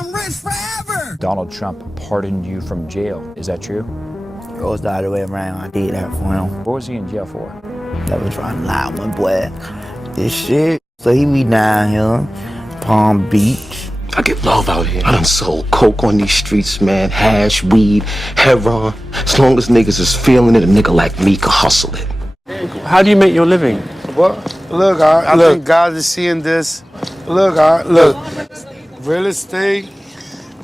I'm rich forever. Donald Trump pardoned you from jail. Is that true? It was the other way around. I did that for him. What was he in jail for? That was trying to lie on my boy. This shit. So he be down here, Palm Beach. I get love out here. I done sold coke on these streets, man. Hash, weed, heroin. As long as niggas is feeling it, a nigga like me can hustle it. How do you make your living? Well, look, I think God is seeing this. Look, real estate,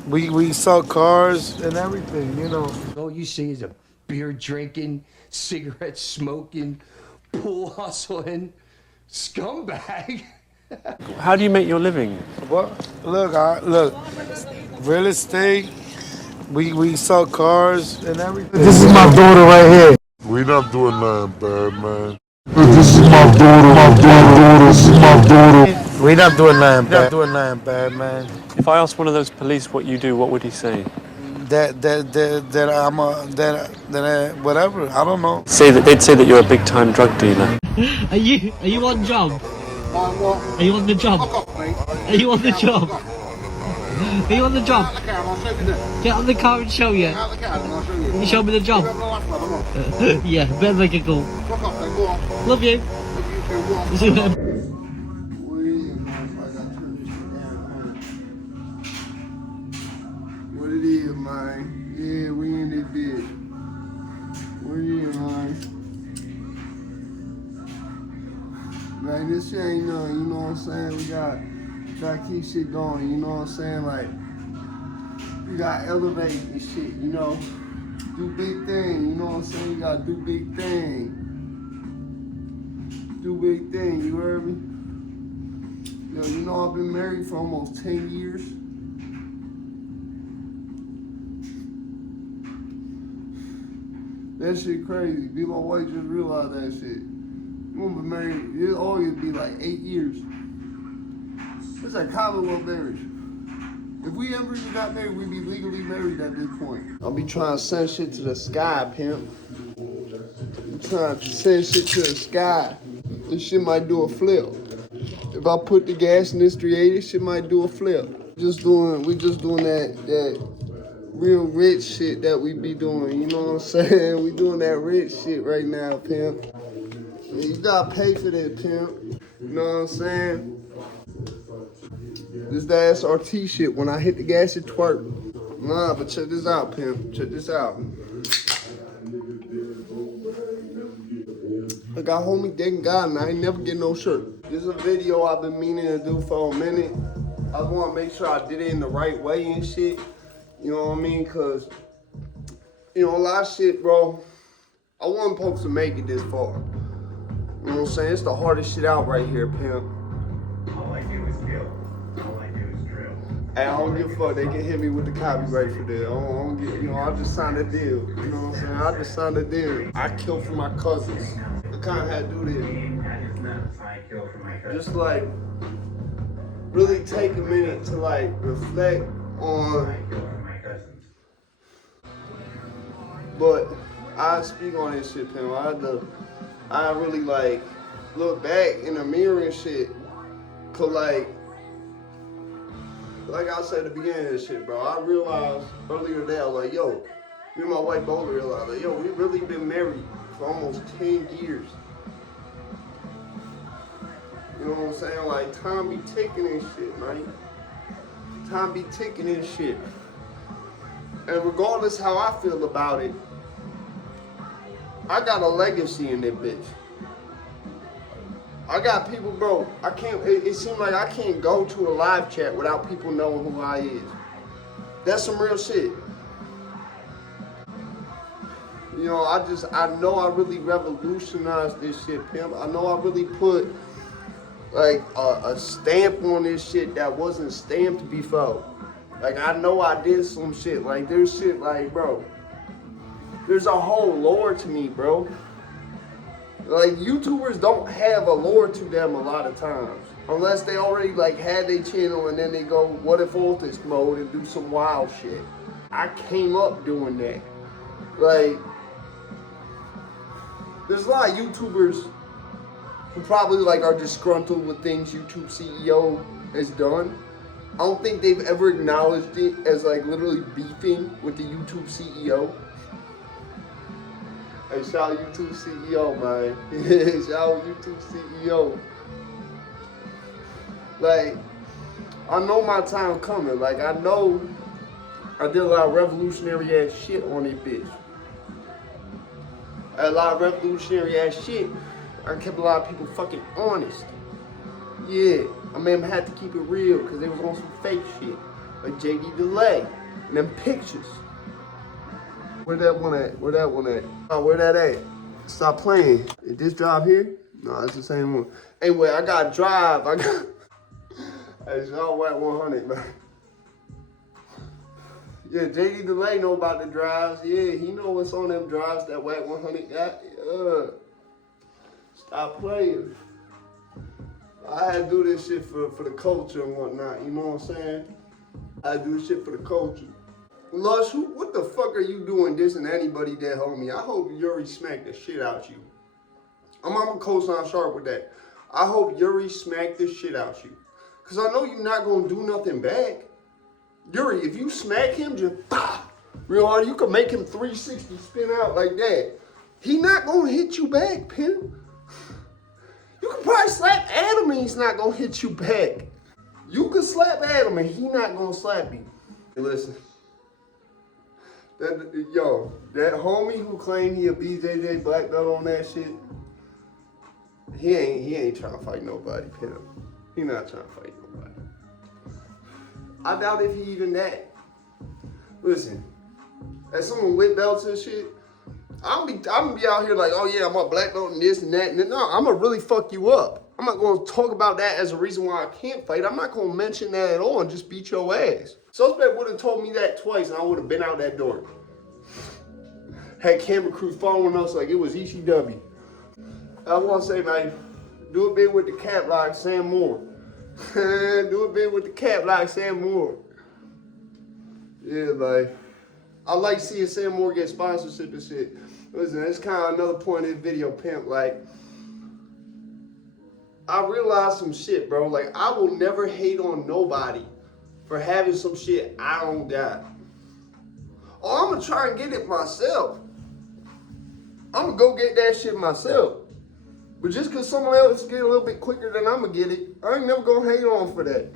we sell cars and everything, you know. All you see is a beer drinking, cigarette smoking, pool hustling scumbag. How do you make your living? Well, look, real estate, we sell cars and everything. This is my daughter right here. We not doing nothing bad, man. This is my daughter, this is my daughter. We not doing nothing bad, man. If I asked one of those police what you do, what would he say? That whatever, I don't know. They'd say that you're a big-time drug dealer. Are you on job? Are you on the job? Are you on the job? Are you on the job? Get on the car and show you. You show me the job. Yeah, better make it cool. Love you. What it is, man? Yeah, we in this bitch. What it is, man? Man, this shit ain't nothing, you know what I'm saying? We gotta keep shit going, you know what I'm saying? Like, we gotta elevate and shit, you know? Do big thing, you know what I'm saying? You gotta do big thing. Do big thing, you heard me? Yo, you know I've been married for almost 10 years. That shit crazy. Me and my wife just realized that shit. We won't be married, it'll always be like 8 years. It's like Commonwealth marriage. If we ever got married, we'd be legally married at this point. I'll be trying to send shit to the sky, pimp. I'm trying to send shit to the sky. This shit might do a flip. If I put the gas in this 380, shit might do a flip. We just doing that real rich shit that we be doing, you know what I'm saying? We doing that rich shit right now, pimp. You gotta pay for that, pimp. You know what I'm saying? This that SRT shit, when I hit the gas, it twerk. Nah, but check this out, pimp. Check this out. I got homie thank God, and I ain't never get no shirt. This is a video I've been meaning to do for a minute. I want to make sure I did it in the right way and shit. You know what I mean? Cause, you know, a lot of shit, bro, I wasn't supposed to make it this far. You know what I'm saying? It's the hardest shit out right here, pimp. All I do is kill. All I do is drill. Hey, I don't give a fuck. They can hit me with the copyright for that. I don't get, you know, I just signed a deal. You know what I'm saying? I just signed a deal. I kill for my cousins. I kind of had to do this. I kill for my cousins. Just like, really take a minute to like reflect on. I kill for my cousins. But I speak on this shit, pimp. I really like look back in the mirror and shit. Cause like I said at the beginning of this shit, bro, I realized earlier today, I was like, yo, me and my wife both realized, like, yo, we really been married for almost 10 years. You know what I'm saying? Like, time be ticking and shit, man. Time be ticking and shit. And regardless how I feel about it, I got a legacy in that bitch. I got people, bro, I can't, it seems like I can't go to a live chat without people knowing who I is. That's some real shit. You know, I know I really revolutionized this shit, pimp. I know I really put, like, a stamp on this shit that wasn't stamped before. Like, I know I did some shit. Like, there's shit, like, bro, there's a whole lore to me, bro. Like, YouTubers don't have a lore to them a lot of times. Unless they already, like, had their channel and then they go, what if voltage mode and do some wild shit. I came up doing that. Like, there's a lot of YouTubers who probably, like, are disgruntled with things YouTube CEO has done. I don't think they've ever acknowledged it as like literally beefing with the YouTube CEO. Hey, shout out YouTube CEO, man. Shout out YouTube CEO. Like, I know my time coming. Like, I know I did a lot of revolutionary ass shit on this bitch. A lot of revolutionary ass shit. I kept a lot of people fucking honest. Yeah, I mean, I had to keep it real because they was on some fake shit. Like JD Delay and them pictures. Where that one at? Where that one at? Oh, where that at? Stop playing. Is this job here? No, it's the same one. Anyway, I got drive. I got. It's all white 100, man. Yeah, JD Delay know about the drives. Yeah, he know what's on them drives that white 100 got. Stop playing. I had to do this shit for the culture and whatnot, you know what I'm saying? I had to do this shit for the culture. Lush, what the fuck are you doing dissing anybody that homie? I hope Yuri smacked the shit out you. I'm gonna co-sign sharp with that. I hope Yuri smacked the shit out you. Cause I know you're not gonna do nothing back. Yuri, if you smack him, just real hard, you can make him 360 spin out like that. He not gonna hit you back, pimp. You can probably slap Adam and he's not gonna hit you back. You can slap Adam and he not gonna slap you. Hey, listen. That homie who claimed he a BJJ black belt on that shit, he ain't trying to fight nobody, pimp. He not trying to fight nobody. I doubt if he even that. Listen, as someone with belts and shit, I'm gonna be out here like, oh yeah, I'm a black belt and this and that. And no, I'm gonna really fuck you up. I'm not gonna talk about that as a reason why I can't fight. I'm not gonna mention that at all and just beat your ass. Suspect would have told me that twice and I would have been out that door. Had camera crew following us like it was ECW. I wanna say, man, do a bit with the cap like Sam Moore. Do a bit with the cap like Sam Moore. Yeah, like, I like seeing Sam Moore get sponsorship and shit. Listen, that's kind of another point in the video, pimp. Like, I realized some shit, bro. Like, I will never hate on nobody for having some shit I don't got. Oh, I'm gonna try and get it myself. I'm gonna go get that shit myself. But just cause someone else get a little bit quicker than I'm gonna get it, I ain't never gonna hate on for that.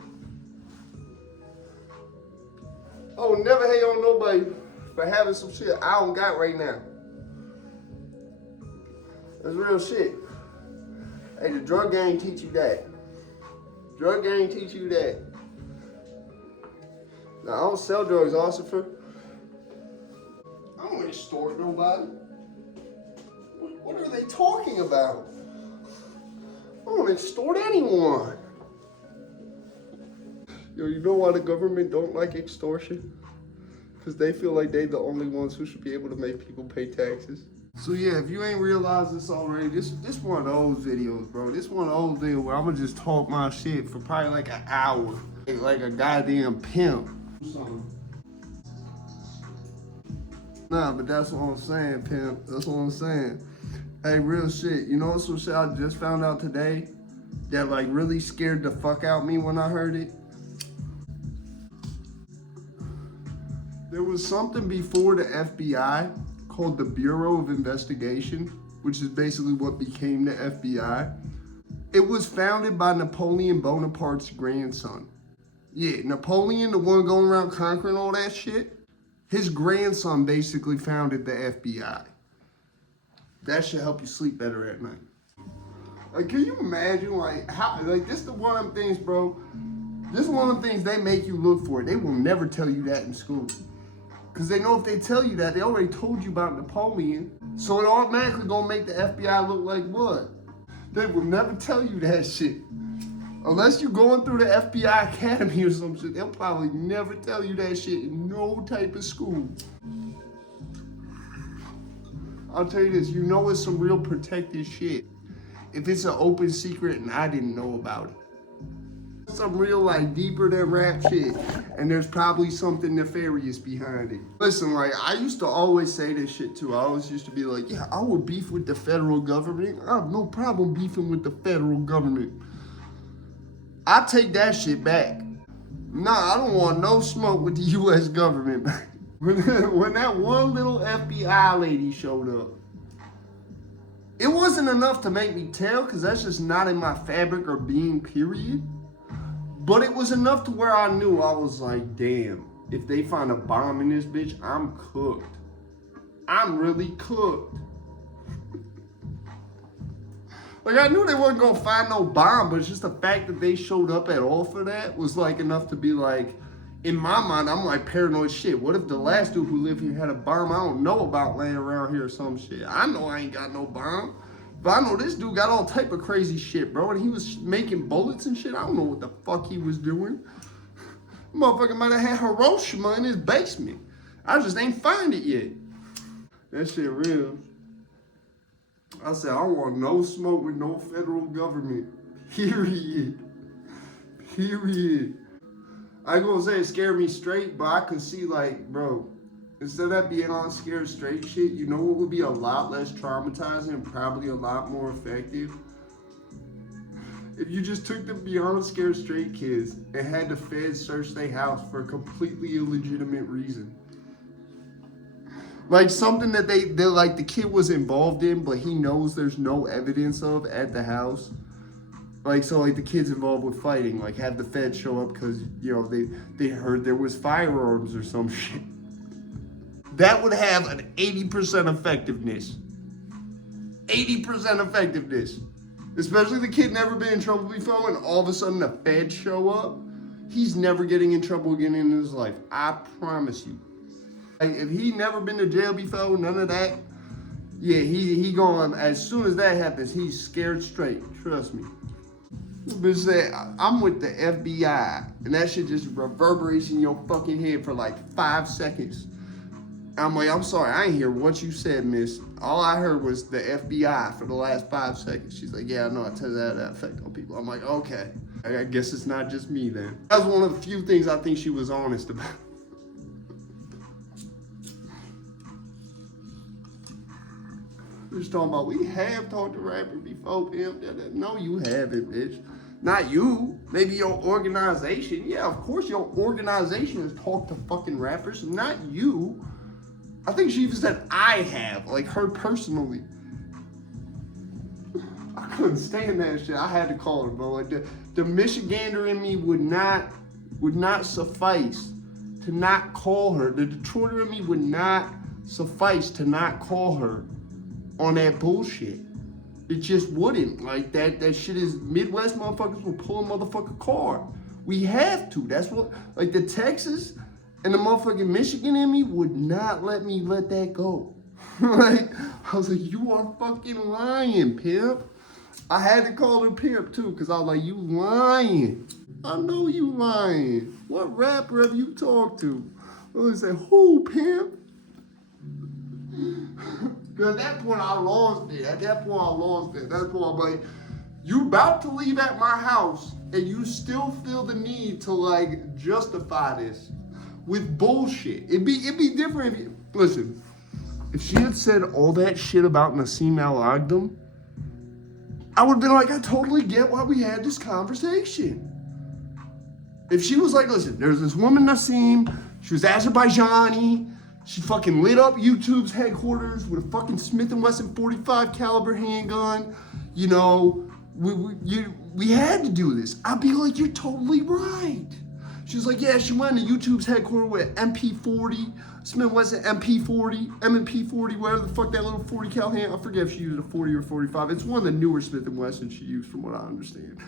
I will never hate on nobody for having some shit I don't got right now. That's real shit. Hey, the drug gang teach you that. Drug gang teach you that. Now, I don't sell drugs, officer. I don't extort nobody. What are they talking about? I don't extort anyone. Yo, you know why the government don't like extortion? Because they feel like they the only ones who should be able to make people pay taxes. So yeah, if you ain't realized this already, this one of those videos, bro. This one of those videos where I'm gonna just talk my shit for probably like an hour. Like a goddamn pimp. Nah, but that's what I'm saying, pimp. That's what I'm saying. Hey, real shit. You know some shit I just found out today that like really scared the fuck out me when I heard it? There was something before the FBI called the Bureau of Investigation, which is basically what became the FBI. It was founded by Napoleon Bonaparte's grandson. Yeah, Napoleon, the one going around conquering all that shit, his grandson basically founded the FBI. That should help you sleep better at night. Like, can you imagine, like, how, like, this is one of them things, bro. This is one of the things they make you look for. They will never tell you that in school. Because they know if they tell you that, they already told you about Napoleon. So it automatically gonna make the FBI look like what? They will never tell you that shit. Unless you're going through the FBI Academy or some shit, they'll probably never tell you that shit in no type of school. I'll tell you this, you know it's some real protected shit if it's an open secret and I didn't know about it. Some real like deeper than rap shit, and there's probably something nefarious behind it. Listen, like I used to always say this shit too. I always used to be like, yeah, I would beef with the federal government. I have no problem beefing with the federal government. I take that shit back. Nah, I don't want no smoke with the U.S. government. When that one little FBI lady showed up, it wasn't enough to make me tell, because that's just not in my fabric or being, period. But it was enough to where I knew. I was like, damn, if they find a bomb in this bitch, I'm cooked. I'm really cooked. Like, I knew they wasn't gonna find no bomb, but it's just the fact that they showed up at all for that was like enough to be like, in my mind, I'm like paranoid shit. What if the last dude who lived here had a bomb I don't know about laying around here or some shit? I know I ain't got no bomb, but I know this dude got all type of crazy shit, bro. And he was making bullets and shit. I don't know what the fuck he was doing. Motherfucker might have had Hiroshima in his basement. I just ain't find it yet. That shit real. I said, I want no smoke with no federal government. Period. Period. I ain't gonna say it scared me straight, but I could see, like, bro, instead of that being on scared straight shit, you know what would be a lot less traumatizing and probably a lot more effective? If you just took the beyond scared straight kids and had the feds search their house for a completely illegitimate reason. Like something that they like the kid was involved in, but he knows there's no evidence of at the house. Like, so like the kid's involved with fighting, like have the feds show up because, you know, they heard there was firearms or some shit. That would have an 80% effectiveness. 80% effectiveness. Especially the kid never been in trouble before and all of a sudden the feds show up. He's never getting in trouble again in his life. I promise you. Like, if he never been to jail before, none of that, yeah, he going, as soon as that happens, he's scared straight, trust me. But say, I'm with the FBI, and that shit just reverberates in your fucking head for like 5 seconds. I'm like, I'm sorry, I ain't hear what you said, miss. All I heard was the FBI for the last 5 seconds. She's like, yeah, I know, I tell you that effect on people. I'm like, okay, I guess it's not just me then. That was one of the few things I think she was honest about. Just talking about, we have talked to rappers before, pimp. No, you haven't, bitch. Not you. Maybe your organization. Yeah, of course your organization has talked to fucking rappers, not you. I think she even said I have, like her personally. I couldn't stand that shit. I had to call her, bro. Like the Michigander in me would not suffice to not call her. The Detroiter in me would not suffice to not call her on that bullshit. It just wouldn't. Like that shit is, Midwest motherfuckers will pull a motherfucker car. We have to. That's what, like the Texas and the motherfucking Michigan in me would not let me let that go. Like, I was like, you are fucking lying, pimp. I had to call her pimp too, because I was like, you lying. I know you lying. What rapper have you talked to? I was like, who, pimp? At that point, I lost it. That's why I'm like, you about to leave at my house and you still feel the need to like justify this with bullshit. It'd be different if you, listen, if she had said all that shit about Nassim Al-Aghdam, I would have been like, I totally get why we had this conversation. If she was like, listen, there's this woman Nassim, she was Azerbaijani, she fucking lit up YouTube's headquarters with a fucking Smith & Wesson 45 caliber handgun. You know, we had to do this. I'd be like, you're totally right. She was like, yeah, she went to YouTube's headquarters with MP40, Smith & Wesson MP40, M&P40, whatever the fuck that little 40 cal hand. I forget if she used a 40 or 45. It's one of the newer Smith & Wesson she used from what I understand.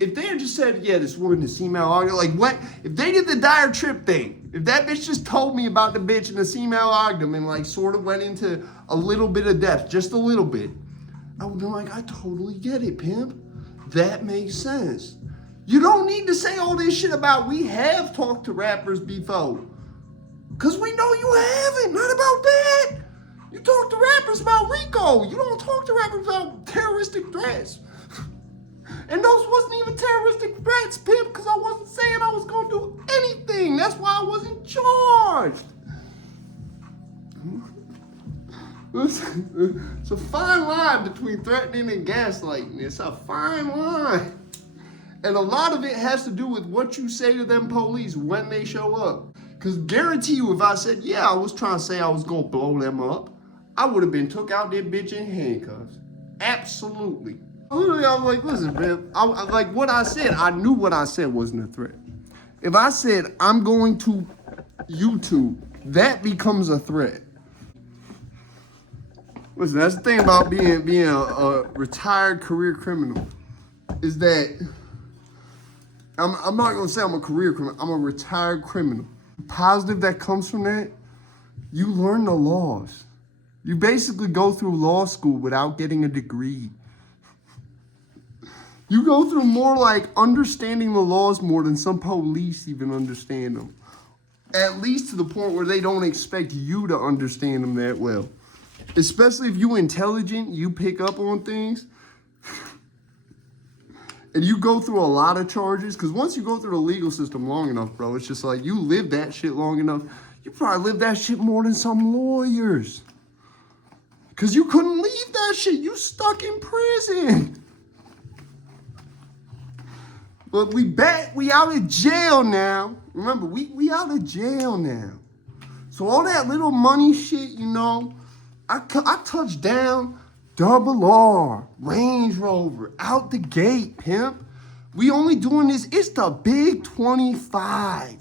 If they had just said, yeah, this woman Nassim Al-Aghdam, like what, if they did the Dire Trip thing, if that bitch just told me about the bitch and Nassim Al-Aghdam and like sort of went into a little bit of depth, just a little bit, I would be like, I totally get it, pimp. That makes sense. You don't need to say all this shit about we have talked to rappers before. Cause we know you haven't, not about that. You talk to rappers about RICO. You don't talk to rappers about terroristic threats. And those wasn't even terroristic threats, pimp, because I wasn't saying I was going to do anything. That's why I wasn't charged. It's a fine line between threatening and gaslighting. It's a fine line. And a lot of it has to do with what you say to them police when they show up. Because guarantee you, if I said, yeah, I was trying to say I was going to blow them up, I would have been took out there bitch in handcuffs. Absolutely. Literally, I was like, listen, man, like what I said, I knew what I said wasn't a threat. If I said, I'm going to YouTube, that becomes a threat. Listen, that's the thing about being a retired career criminal, is that I'm not gonna say I'm a career criminal, I'm a retired criminal. The positive that comes from that, you learn the laws. You basically go through law school without getting a degree. You go through more like understanding the laws more than some police even understand them. At least to the point where they don't expect you to understand them that well. Especially if you intelligent, you pick up on things. And you go through a lot of charges, because once you go through the legal system long enough, bro, it's just like you live that shit long enough. You probably live that shit more than some lawyers. Because you couldn't leave that shit. You stuck in prison. But we out of jail now. Remember, we out of jail now. So all that little money shit, you know, I touched down, double R, Range Rover, out the gate, pimp. We only doing this, it's the big 25.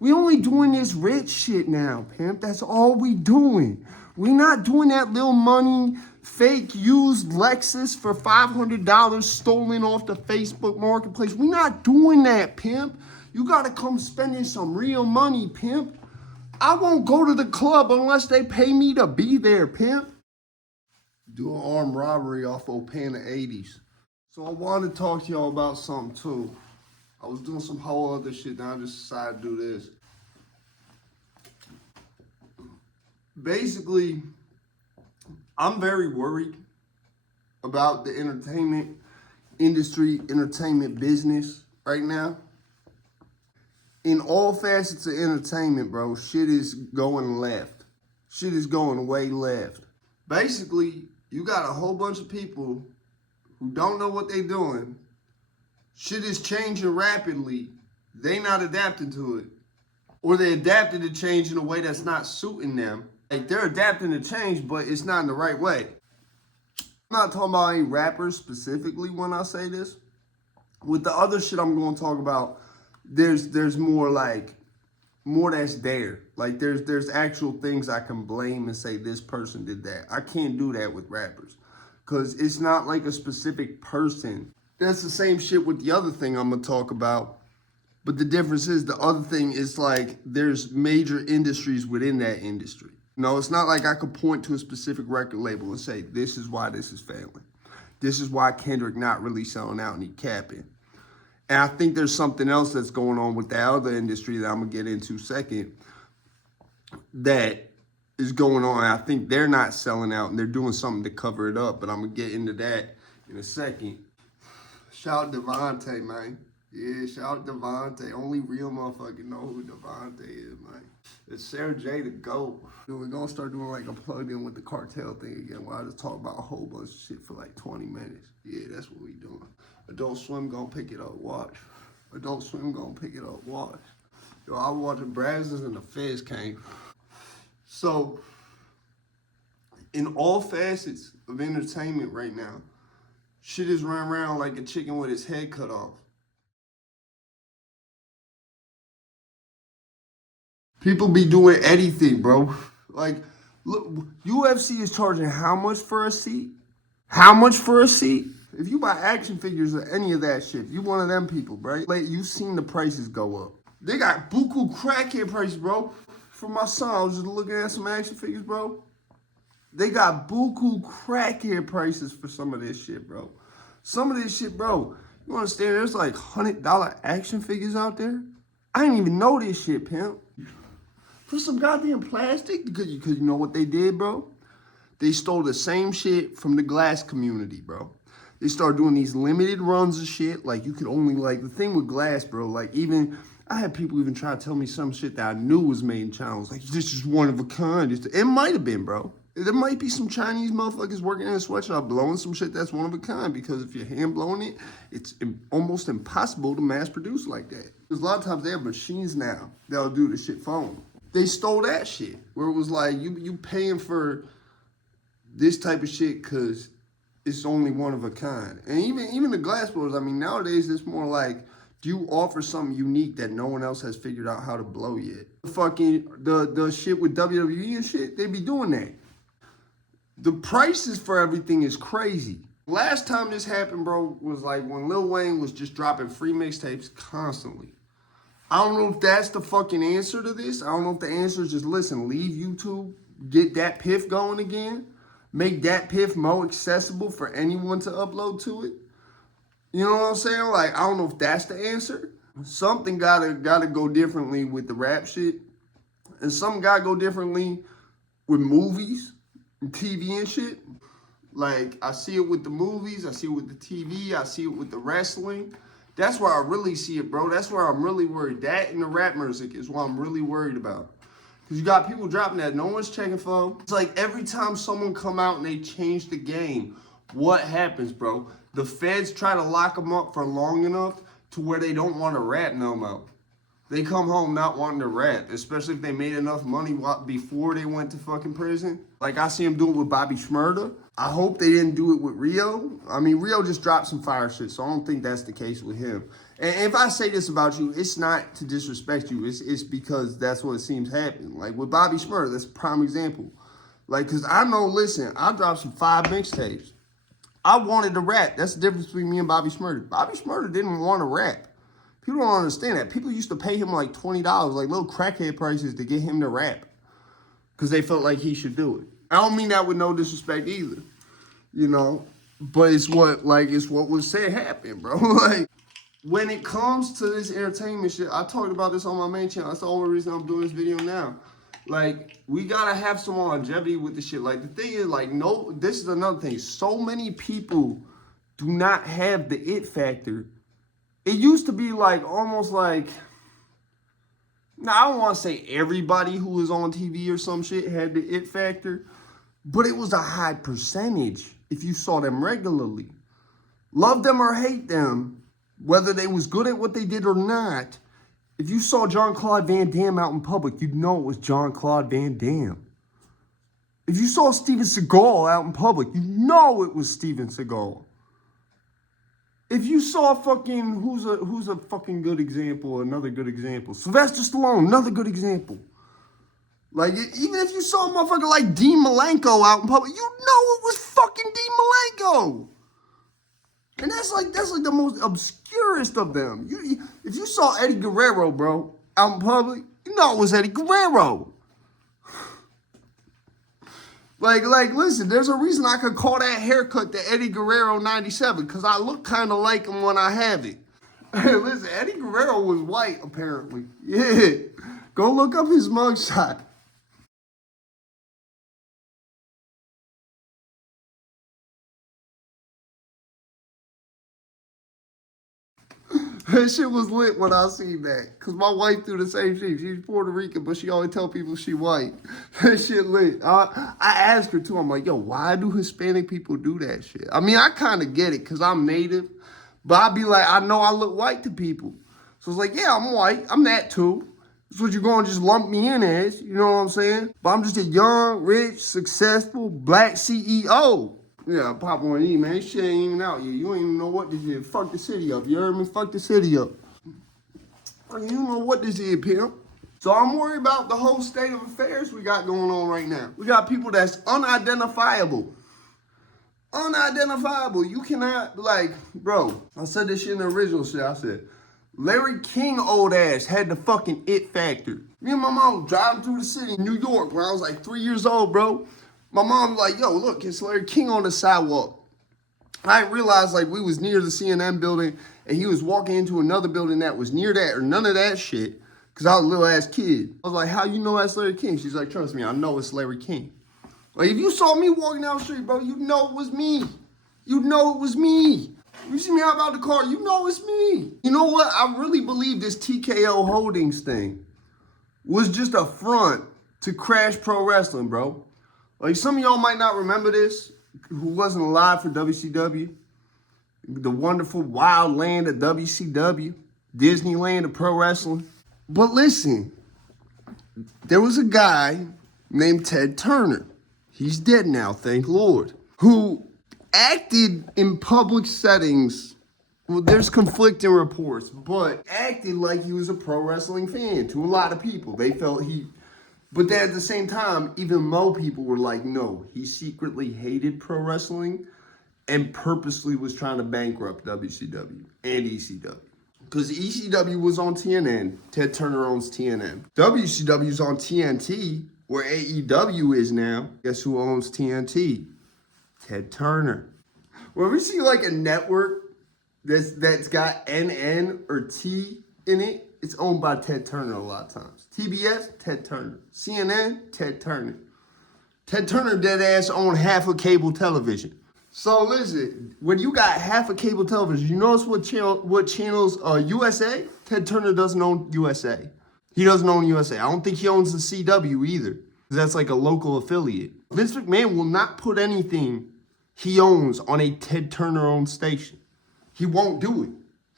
We only doing this rich shit now, pimp. That's all we doing. We not doing that little money, fake used Lexus for $500 stolen off the Facebook marketplace. We not doing that, pimp. You gotta come spending some real money, pimp. I won't go to the club unless they pay me to be there, pimp. Do an armed robbery off Opana 80s. So I wanted to talk to y'all about something too. I was doing some whole other shit, now I just decided to do this. Basically, I'm very worried about the entertainment industry, entertainment business right now. In all facets of entertainment, bro, shit is going left. Shit is going way left. Basically, you got a whole bunch of people who don't know what they're doing. Shit is changing rapidly. They not adapting to it. Or they adapted to change in a way that's not suiting them. Like, they're adapting to change, but it's not in the right way. I'm not talking about any rappers specifically when I say this. With the other shit I'm going to talk about, there's more that's there. Like, there's actual things I can blame and say this person did that. I can't do that with rappers because it's not like a specific person. That's the same shit with the other thing I'm going to talk about. But the difference is the other thing is like there's major industries within that industry. No, it's not like I could point to a specific record label and say, this is why this is failing. This is why Kendrick not really selling out and he capping. And I think there's something else that's going on with the other industry that I'm going to get into second that is going on. I think they're not selling out and they're doing something to cover it up, but I'm going to get into that in a second. Shout out Devante, man. Yeah, shout out Devante. Only real motherfucker know who Devante is, man. It's Sarah J the GOOOO. We're going to start doing like a plug in with the cartel thing again where I just talk about a whole bunch of shit for like 20 minutes. Yeah, that's what we doing. Adult Swim gonna pick it up, watch. Adult Swim gonna pick it up, watch. Yo, I watching Brazzers and the Feds came. So, in all facets of entertainment right now, shit is running around like a chicken with its head cut off. People be doing anything, bro. Like, look, UFC is charging how much for a seat? How much for a seat? If you buy action figures or any of that shit, you one of them people, right? Like, you seen the prices go up. They got buku crackhead prices, bro. For my son, I was just looking at some action figures, bro. They got buku crackhead prices for some of this shit, bro. Some of this shit, bro, you understand, there's like $100 action figures out there. I didn't even know this shit, pimp. For some goddamn plastic, because you know what they did, bro? They stole the same shit from the glass community, bro. They started doing these limited runs of shit. Like, you could only, like, the thing with glass, bro, like, even, I had people even try to tell me some shit that I knew was made in China. I was like, this is one of a kind. It might have been, bro. There might be some Chinese motherfuckers working in a sweatshop blowing some shit that's one of a kind, because if you're hand blowing it, it's almost impossible to mass produce like that. Because a lot of times they have machines now that'll do the shit for them. They stole that shit, where it was like, you paying for this type of shit because it's only one of a kind. And even the glass blowers, I mean, nowadays it's more like, do you offer something unique that no one else has figured out how to blow yet? The shit with WWE and shit, they be doing that. The prices for everything is crazy. Last time this happened, bro, was like when Lil Wayne was just dropping free mixtapes constantly. I don't know if that's the fucking answer to this. I don't know if the answer is just, listen, leave YouTube, get that piff going again, make that piff more accessible for anyone to upload to it. You know what I'm saying? Like, I don't know if that's the answer. Something gotta go differently with the rap shit. And something gotta go differently with movies and TV and shit. Like, I see it with the movies, I see it with the TV, I see it with the wrestling. That's where I really see it, bro. That's where I'm really worried. That and the rap music is what I'm really worried about. Because you got people dropping that no one's checking for. It's like every time someone come out and they change the game, what happens, bro? The feds try to lock them up for long enough to where they don't want to rap no more. They come home not wanting to rap, especially if they made enough money before they went to fucking prison. Like, I see them do it with Bobby Shmurda. I hope they didn't do it with Rio. I mean, Rio just dropped some fire shit, so I don't think that's the case with him. And if I say this about you, it's not to disrespect you. It's because that's what it seems happening. Like, with Bobby Shmurda, that's a prime example. Like, because I know, listen, I dropped some 5 mixtapes. I wanted to rap. That's the difference between me and Bobby Shmurda. Bobby Shmurda didn't want to rap. People don't understand that. People used to pay him like $20, like little crackhead prices, to get him to rap, because they felt like he should do it. I don't mean that with no disrespect either, you know, but it's what was said happened, bro. Like, when it comes to this entertainment shit, I talked about this on my main channel. That's the only reason I'm doing this video now. Like, we gotta have some longevity with the shit. Like, the thing is, like, no, this is another thing. So many people do not have the it factor. It used to be like, almost like, now I don't want to say everybody who was on TV or some shit had the it factor, but it was a high percentage if you saw them regularly. Love them or hate them, whether they was good at what they did or not, if you saw Jean-Claude Van Damme out in public, you'd know it was Jean-Claude Van Damme. If you saw Steven Seagal out in public, you'd know it was Steven Seagal. If you saw fucking, who's a fucking good example, another good example? Sylvester Stallone, another good example. Like, even if you saw a motherfucker like Dean Malenko out in public, you know it was fucking Dean Malenko. And that's like the most obscurest of them. If you saw Eddie Guerrero, bro, out in public, you know it was Eddie Guerrero. Like, listen, there's a reason I could call that haircut the Eddie Guerrero 97, because I look kind of like him when I have it. Listen, Eddie Guerrero was white, apparently. Yeah. Go look up his mugshot. That shit was lit when I seen that. Because my wife do the same shit. She's Puerto Rican, but she always tell people she white. That shit lit. I asked her too. I'm like, yo, why do Hispanic people do that shit? I mean, I kind of get it because I'm native. But I be like, I know I look white to people. So it's like, yeah, I'm white. I'm that too. That's what you're going to just lump me in as. You know what I'm saying? But I'm just a young, rich, successful, black CEO. Yeah, pop on E, man. Shit ain't even out yet. You ain't even know what this is. Fuck the city up. You heard me? Fuck the city up. You don't know what this is, pimp. So I'm worried about the whole state of affairs we got going on right now. We got people that's unidentifiable. Unidentifiable. You cannot, like, bro, I said this shit in the original shit. I said, Larry King old ass had the fucking it factor. Me and my mom driving through the city in New York when I was like 3 years old, bro. My mom was like, yo, look, it's Larry King on the sidewalk. I didn't realize, like, we was near the CNN building and he was walking into another building that was near that or none of that shit, because I was a little ass kid. I was like, how you know that's Larry King? She's like, trust me, I know it's Larry King. Like, if you saw me walking down the street, bro, you know it was me. You know it was me. You see me hop out the car, you know it's me. You know what? I really believe this TKO Holdings thing was just a front to Crash Pro Wrestling, bro. Like some of y'all might not remember this, who wasn't alive for WCW. The wonderful wild land of WCW, Disneyland of pro wrestling. But listen, there was a guy named Ted Turner. He's dead now, thank Lord. Who acted in public settings. Well, there's conflicting reports, but acted like he was a pro wrestling fan to a lot of people. They felt but then at the same time, even more people were like, no, he secretly hated pro wrestling and purposely was trying to bankrupt WCW and ECW. Because ECW was on TNN, Ted Turner owns TNN. WCW's on TNT, where AEW is now. Guess who owns TNT? Ted Turner. When we see like a network that's got NN or T in it, it's owned by Ted Turner a lot of times. TBS, Ted Turner. CNN, Ted Turner. Ted Turner dead ass owned half of cable television. So listen, when you got half of cable television, you notice what channels, USA? Ted Turner doesn't own USA. He doesn't own USA. I don't think he owns the CW either. That's like a local affiliate. Vince McMahon will not put anything he owns on a Ted Turner owned station. He won't do it.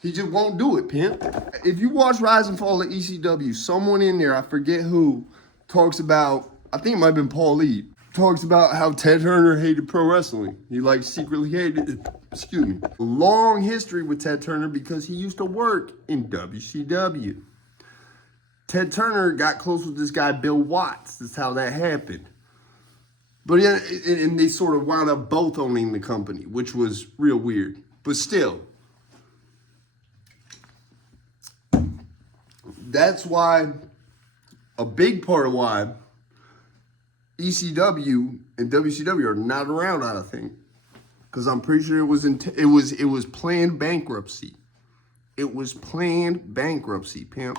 He just won't do it, pimp. If you watch Rise and Fall of ECW, someone in there, I forget who, talks about, I think it might have been Paul Lee, talks about how Ted Turner hated pro wrestling. He like secretly hated it. Excuse me. Long history with Ted Turner because he used to work in WCW. Ted Turner got close with this guy, Bill Watts. That's how that happened. But yeah, and they sort of wound up both owning the company, which was real weird. But still, that's why, a big part of why ECW and WCW are not around, I think, because I'm pretty sure it was planned bankruptcy. It was planned bankruptcy, pimp.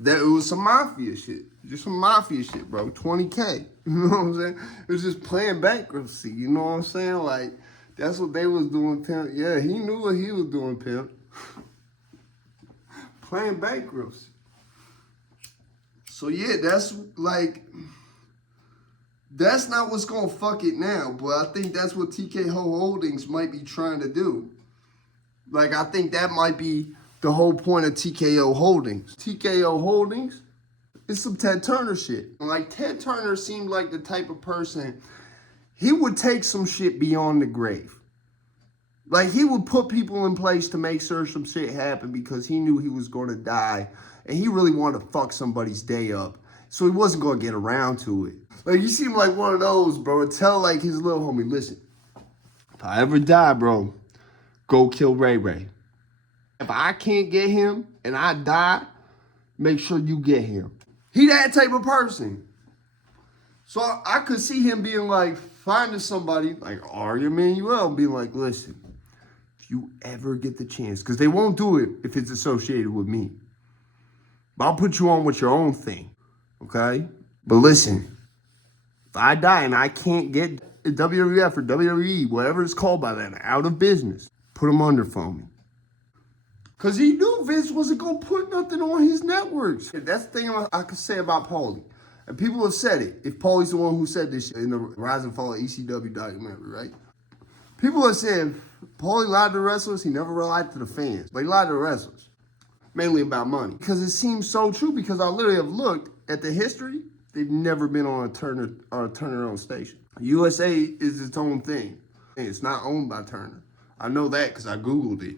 That it was some mafia shit, just some mafia shit, bro. 20K, you know what I'm saying? It was just planned bankruptcy, you know what I'm saying? Like that's what they was doing, pimp. Yeah, he knew what he was doing, pimp. Planned bankruptcy. So yeah, that's not what's gonna fuck it now, but I think that's what TKO Holdings might be trying to do. Like, I think that might be the whole point of TKO Holdings. TKO Holdings is some Ted Turner shit. Like, Ted Turner seemed like the type of person, he would take some shit beyond the grave. Like, he would put people in place to make sure some shit happened because he knew he was going to die. And he really wanted to fuck somebody's day up. So he wasn't going to get around to it. Like, he seemed like one of those, bro. Tell, like, his little homie, listen, if I ever die, bro, go kill Ray Ray. If I can't get him and I die, make sure you get him. He that type of person. So I could see him being like, finding somebody like Ari Emanuel and being like, listen, if you ever get the chance, because they won't do it if it's associated with me. But I'll put you on with your own thing, okay? But listen, if I die and I can't get WWF or WWE, whatever it's called by then, out of business, put him under for me. Because he knew Vince wasn't going to put nothing on his networks. That's the thing I could say about Paulie. And people have said it. If Paulie's the one who said this in the Rise and Fall of ECW documentary, right? People have said Paulie lied to wrestlers. He never lied to the fans. But he lied to the wrestlers. Mainly about money. Because it seems so true because I literally have looked at the history. They've never been on a Turner-owned station. USA is its own thing. It's not owned by Turner. I know that because I Googled it.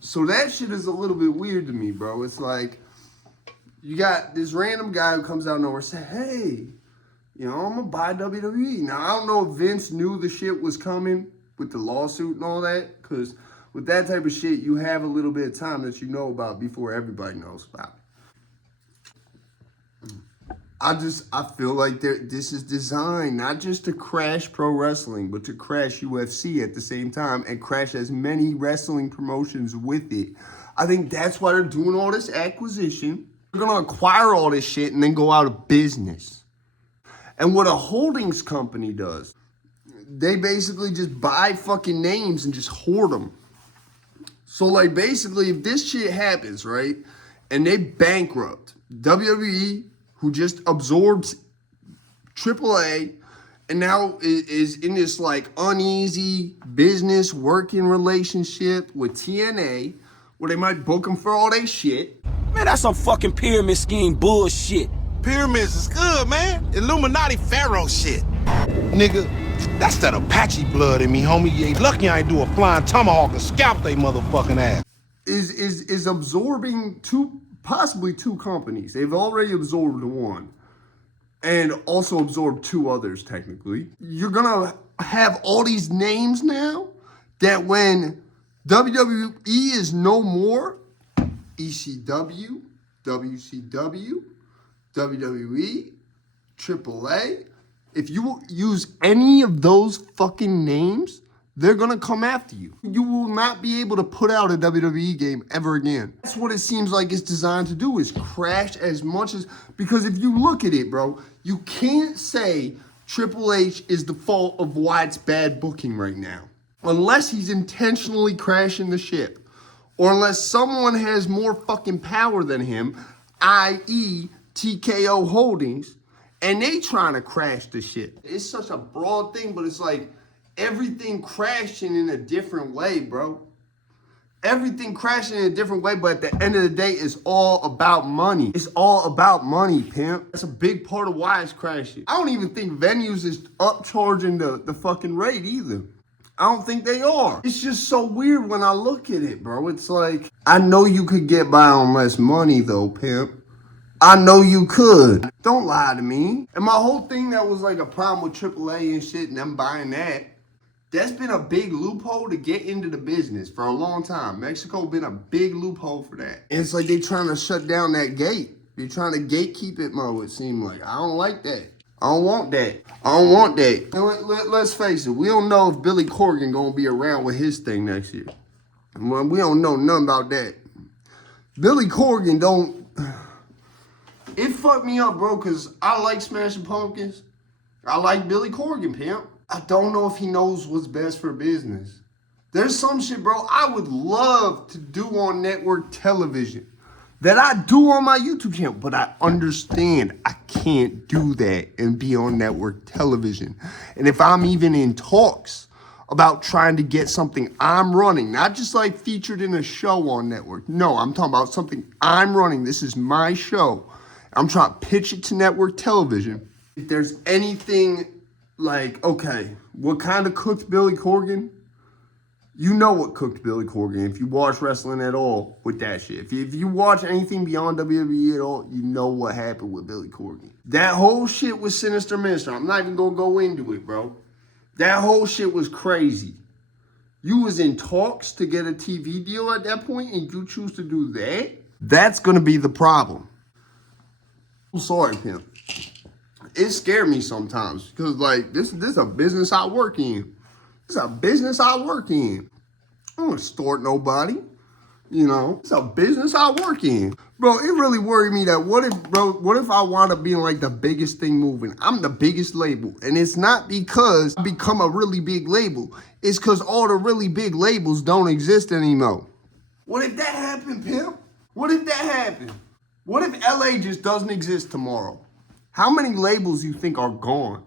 So that shit is a little bit weird to me, bro. It's like, you got this random guy who comes out of nowhere and says, hey, you know, I'm gonna buy WWE. Now, I don't know if Vince knew the shit was coming with the lawsuit and all that, because with that type of shit, you have a little bit of time that you know about before everybody knows about it. I feel like this is designed not just to crash pro wrestling, but to crash UFC at the same time and crash as many wrestling promotions with it. I think that's why they're doing all this acquisition. They're gonna acquire all this shit and then go out of business. And what a holdings company does, they basically just buy fucking names and just hoard them. So like basically if this shit happens, right, and they bankrupt WWE, who just absorbs AAA, and now is in this like uneasy business working relationship with TNA, where they might book them for all they shit. Man, that's some fucking pyramid scheme bullshit. Pyramids is good, man. Illuminati pharaoh shit. Nigga, that's that Apache blood in me, homie. You ain't lucky I ain't do a flying tomahawk and scalp they motherfucking ass. Is absorbing possibly two companies. They've already absorbed one. And also absorb two others, technically. You're gonna have all these names now that when WWE is no more, ECW, WCW, WWE, AAA, if you use any of those fucking names, they're gonna come after you. You will not be able to put out a WWE game ever again. That's what it seems like it's designed to do, is crash as much as, because if you look at it, bro, you can't say Triple H is the fault of why it's bad booking right now. Unless he's intentionally crashing the ship. Or unless someone has more fucking power than him, i.e. TKO Holdings, and they trying to crash the ship. It's such a broad thing, but it's like, everything crashing in a different way, bro. Everything crashing in a different way, but at the end of the day, it's all about money. It's all about money, pimp. That's a big part of why it's crashing. I don't even think venues is upcharging the fucking rate either. I don't think they are. It's just so weird when I look at it, bro. It's like, I know you could get by on less money though, pimp. I know you could. Don't lie to me. And my whole thing that was like a problem with AAA and shit and them buying that, that's been a big loophole to get into the business for a long time. Mexico been a big loophole for that. And it's like they trying to shut down that gate. They're trying to gatekeep it, Mo, it seemed like. I don't like that. I don't want that. I don't want that. And let's face it, we don't know if Billy Corgan gonna be around with his thing next year. Well, we don't know nothing about that. Billy Corgan don't... It fucked me up, bro, because I like Smashing Pumpkins. I like Billy Corgan, pimp. I don't know if he knows what's best for business. There's some shit, bro, I would love to do on network television that I do on my YouTube channel, but I understand I can't do that and be on network television. And if I'm even in talks about trying to get something I'm running, not just like featured in a show on network. No, I'm talking about something I'm running. This is my show. I'm trying to pitch it to network television. If there's anything like, okay, what kind of cooked Billy Corgan? You know what cooked Billy Corgan if you watch wrestling at all with that shit. If you watch anything beyond WWE at all, you know what happened with Billy Corgan. That whole shit was Sinister Minister. I'm not even gonna go into it, bro. That whole shit was crazy. You was in talks to get a TV deal at that point and you choose to do that? That's gonna be the problem. I'm sorry, pimp. It scared me sometimes because like this is a business I work in. This is a business I work in. I don't extort nobody. You know, it's a business I work in. Bro, it really worried me that what if I wound up being like the biggest thing moving? I'm the biggest label. And it's not because I become a really big label. It's because all the really big labels don't exist anymore. What if that happened, pimp? What if that happened? What if LA just doesn't exist tomorrow? How many labels you think are gone?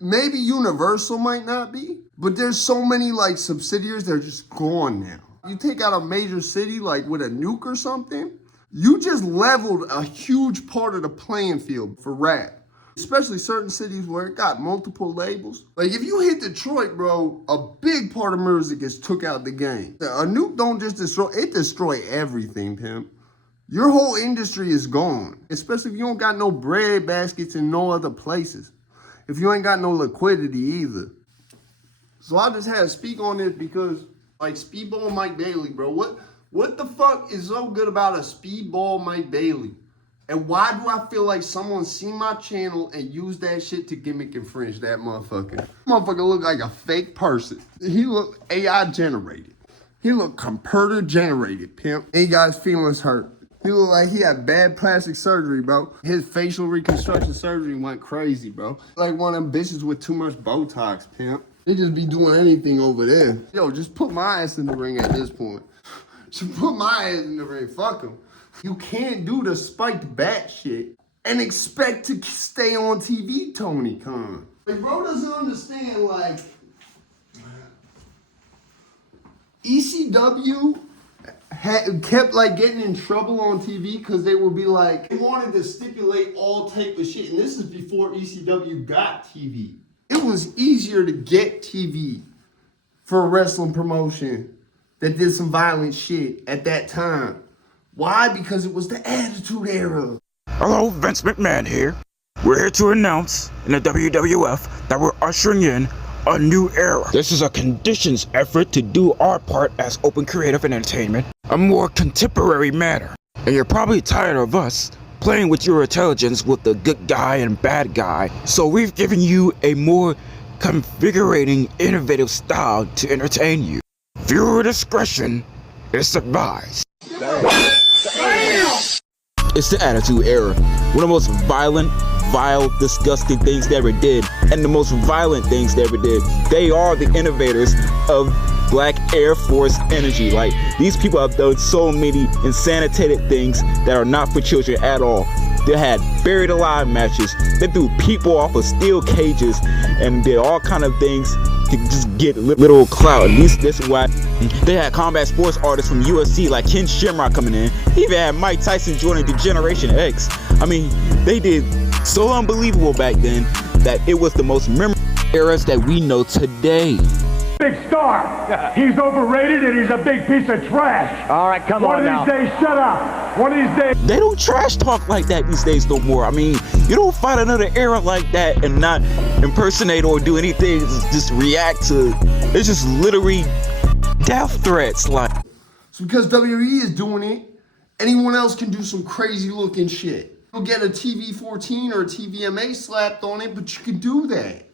Maybe Universal might not be, but there's so many like subsidiaries that are just gone now. You take out a major city like with a nuke or something, you just leveled a huge part of the playing field for rap. Especially certain cities where it got multiple labels. Like if you hit Detroit, bro, a big part of music is took out the game. A nuke don't just destroy, it destroy everything, pimp. Your whole industry is gone, especially if you don't got no bread baskets in no other places. If you ain't got no liquidity either. So I just had to speak on this because, like, Speedball Mike Bailey, bro. What the fuck is so good about a Speedball Mike Bailey? And why do I feel like someone seen my channel and used that shit to gimmick infringe that motherfucker? Motherfucker look like a fake person. He look AI generated. He look computer generated, pimp. And he got his feelings hurt. He looked like he had bad plastic surgery, bro. His facial reconstruction surgery went crazy, bro. Like one of them bitches with too much Botox, pimp. They just be doing anything over there. Yo, just put my ass in the ring at this point. Just put my ass in the ring. Fuck them. You can't do the spiked bat shit and expect to stay on TV, Tony Khan. Like, bro doesn't understand, like, ECW kept like getting in trouble on TV because they would be like, they wanted to stipulate all type of shit. And this is before ECW got TV. It was easier to get TV for a wrestling promotion that did some violent shit at that time. Why? Because it was the Attitude Era. Hello, Vince McMahon here. We're here to announce in the WWF that we're ushering in a new era. This is a conditions effort to do our part as open creative and entertainment, a more contemporary manner. And you're probably tired of us playing with your intelligence with the good guy and bad guy. So we've given you a more configurating, innovative style to entertain you. Viewer discretion is advised. It's the Attitude Era, one of the most violent, vile, disgusting things they ever did, and the most violent things they ever did. They are the innovators of Black Air Force energy. Like, these people have done so many insanitated things that are not for children at all. They had buried alive matches. They threw people off of steel cages and did all kind of things to just get little clout. At least this is why they had combat sports artists from UFC like Ken Shamrock coming in. He even had Mike Tyson joining Generation X. I mean, they did so unbelievable back then that it was the most memorable eras that we know today. Big star. He's overrated and he's a big piece of trash. All right, come on now. One of these days, shut up. One of these days. They don't trash talk like that these days no more. I mean, you don't find another era like that and not impersonate or do anything, just react to. It's just literally death threats. Like, so because WWE is doing it, anyone else can do some crazy looking shit. You'll get a TV-14 or a TVMA slapped on it, but you can do that.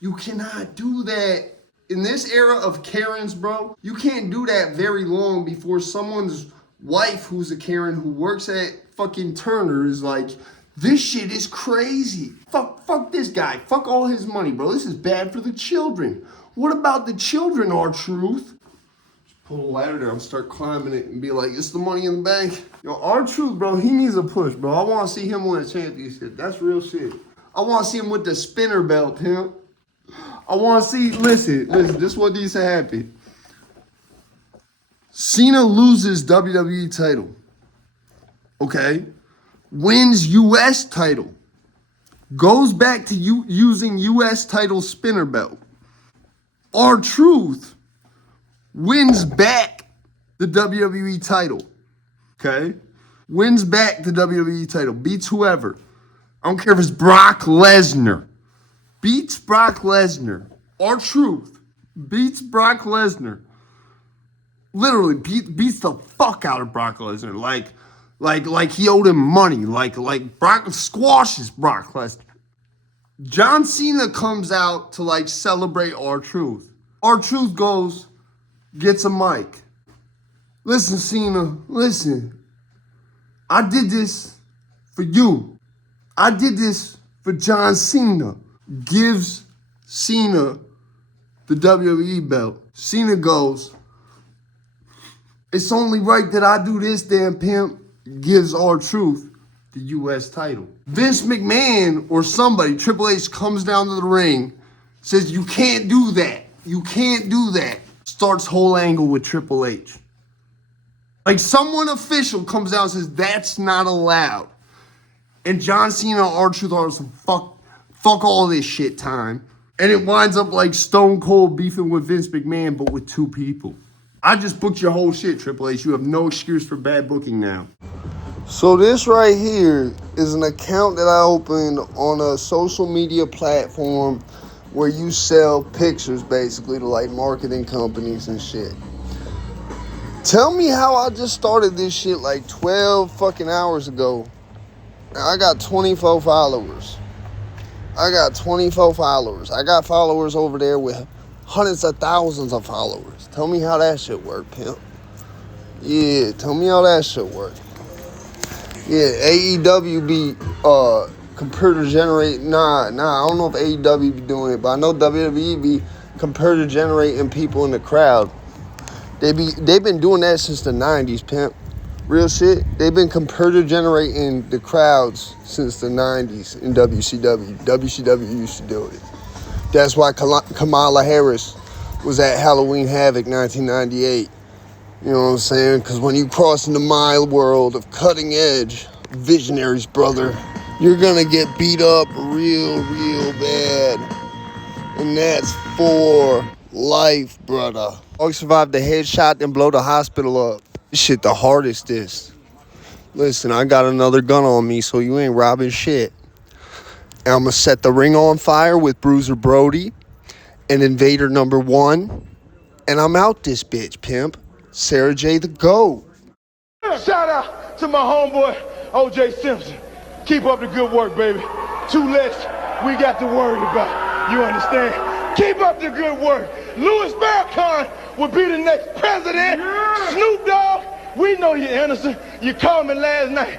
You cannot do that. In this era of Karens, bro, you can't do that very long before someone's wife who's a Karen who works at fucking Turner is like, this shit is crazy. Fuck this guy. Fuck all his money, bro. This is bad for the children. What about the children, R-Truth? Just pull a ladder down, start climbing it, and be like, it's the money in the bank. Yo, R-Truth, bro, he needs a push, bro. I want to see him win a championship. That's real shit. I want to see him with the spinner belt, pimp. I want to see, listen, this is what needs to happen. Cena loses WWE title, okay? Wins US title, goes back to using US title spinner belt. R-Truth wins back the WWE title, okay? Wins back the WWE title, beats whoever. I don't care if it's Brock Lesnar. Beats Brock Lesnar. R-Truth beats Brock Lesnar. Literally beats the fuck out of Brock Lesnar. Like he owed him money. Like Brock squashes Brock Lesnar. John Cena comes out to like celebrate R-Truth. R-Truth goes, gets a mic. Listen, Cena, listen. I did this for you. I did this for John Cena. Gives Cena the WWE belt. Cena goes, it's only right that I do this, damn pimp. Gives R-Truth the US title. Vince McMahon or somebody, Triple H, comes down to the ring, says, you can't do that. You can't do that. Starts whole angle with Triple H. Like someone official comes out and says, that's not allowed. And John Cena, R-Truth are some fuck all this shit time. And it winds up like Stone Cold beefing with Vince McMahon, but with two people. I just booked your whole shit, Triple H. You have no excuse for bad booking now. So this right here is an account that I opened on a social media platform where you sell pictures basically to like marketing companies and shit. Tell me how I just started this shit like 12 fucking hours ago. I got 24 followers. I got 24 followers. I got followers over there with hundreds of thousands of followers. Tell me how that shit work, pimp. Yeah, tell me how that shit work. Yeah, AEW be computer generate. Nah, I don't know if AEW be doing it, but I know WWE be computer generating people in the crowd. They've been doing that since the 90s, pimp. Real shit. They've been computer generating the crowds since the 90s in WCW. WCW used to do it. That's why Kamala Harris was at Halloween Havoc 1998. You know what I'm saying? Because when you cross into my world of cutting edge visionaries, brother, you're gonna get beat up real bad. And that's for life, brother. Dog survived the headshot and blow the hospital up. This shit the hardest is. Listen, I got another gun on me, so you ain't robbing shit. And I'm gonna set the ring on fire with Bruiser Brody and Invader #1. And I'm out this bitch, pimp. Sarah J. the GOAT. Shout out to my homeboy, O.J. Simpson. Keep up the good work, baby. 2 less we got to worry about. You understand? Keep up the good work. Louis Farrakhan will be the next president. Yeah. Snoop Dogg, we know you're innocent. You called me last night.